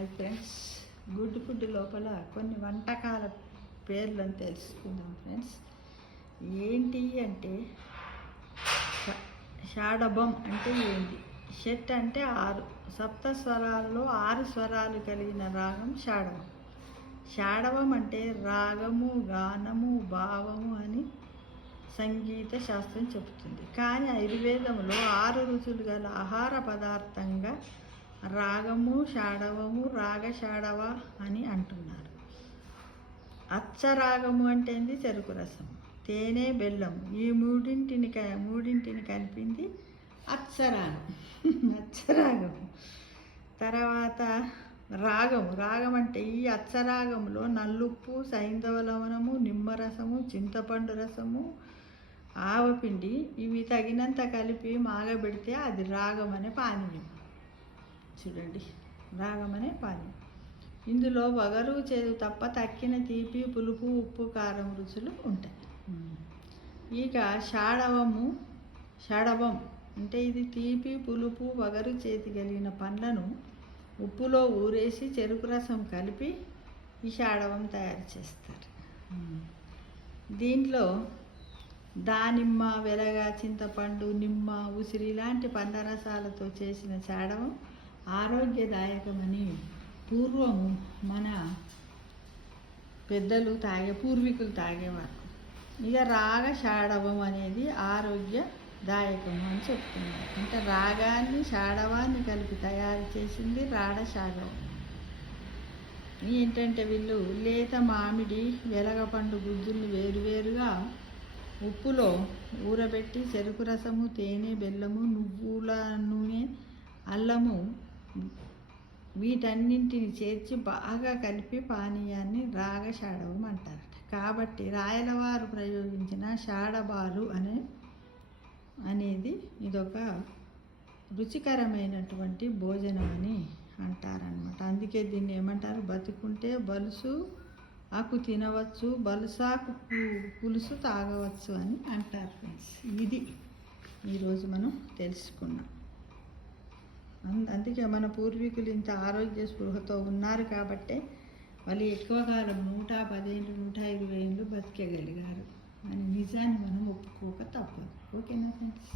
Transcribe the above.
Hi friends, good food లోపల కొన్ని వంటకాల పేర్లను తెలుసుకుందాం ఫ్రెండ్స్. ఏంటి అంటే షాడబం అంటే ఏంటి? షట్ అంటే 6 సప్త స్వరాలలో 6 స్వరాలు కలిగిన రాగం షాడవం. షాడవం అంటే రాగము, గానము, భావము అని సంగీత శాస్త్రం చెబుతుంది. కానీ ఆయుర్వేదంలో 6 రుచులు గల ఆహార పదార్థంగా రాగము, షాడవము, రాగ షాడవ అని అంటున్నారు. అచ్చరాగము అంటే చెరుకు రసం, తేనె, బెల్లము, ఈ మూడింటిని కలిపింది అచ్చరాగం. అచ్చరాగము. తర్వాత రాగం అంటే ఈ అచ్చరాగంలో నల్లుప్పు, సైంధవ లవణము, నిమ్మరసము, చింతపండు రసము, ఆవపిండి ఇవి తగినంత కలిపి మాగబెడితే అది రాగం అనే పానీయం. చూడండి, రాగం అనే పానీయం. ఇందులో వగరు, చేదు తప్ప తక్కిన తీపి, పులుపు, ఉప్పు, కారం రుచులు ఉంటాయి. ఇక షాడవం అంటే ఇది తీపి, పులుపు, వగరు, చేతి కలిగిన పండ్లను ఉప్పులో ఊరేసి చెరుకు రసం కలిపి ఈ షాడవం తయారు చేస్తారు. దీంట్లో దానిమ్మ, వెలగ, చింతపండు, నిమ్మ, ఉసిరి లాంటి పండ్ల చేసిన షాడవం ఆరోగ్యదాయకమని పూర్వము మన పెద్దలు పూర్వీకులు తాగేవారు. ఇక రాగ షాడవం అనేది ఆరోగ్యదాయకము అని చెప్తున్నారు. అంటే రాగాన్ని, షాడవాన్ని కలిపి తయారు చేసింది రాడ షాడవం. ఏంటంటే వీళ్ళు లేత మామిడి, వెలగపండు గుజ్జుల్ని వేరువేరుగా ఉప్పులో ఊరబెట్టి చెరుకు రసము, తేనె, బెల్లము, నువ్వుల నూనె, అల్లము వీటన్నింటిని చేర్చి బాగా కలిపి పానీయాన్ని రాగ షాడవం అంటారట. కాబట్టి రాయలవారు ప్రయోగించిన షాడబాలు అనేది ఇదొక రుచికరమైనటువంటి భోజనం అని అంటారనమాట. అందుకే దీన్ని ఏమంటారు? బతుకుంటే బలుసు ఆకు తినవచ్చు, బలుసాకు పులుసు తాగవచ్చు అని అంటారు ఫ్రెండ్స్. ఇది ఈరోజు మనం తెలుసుకున్నాం. అందుకే మన పూర్వీకులు ఇంత ఆరోగ్య స్పృహతో ఉన్నారు కాబట్టే వాళ్ళు ఎక్కువ కాలం 110 ఏళ్ళు, 120 ఏళ్ళు బతికేయగలిగారు అని నిజాన్ని మనం ఒప్పుకోక తప్పదు. ఓకేనా ఫ్రెండ్స్?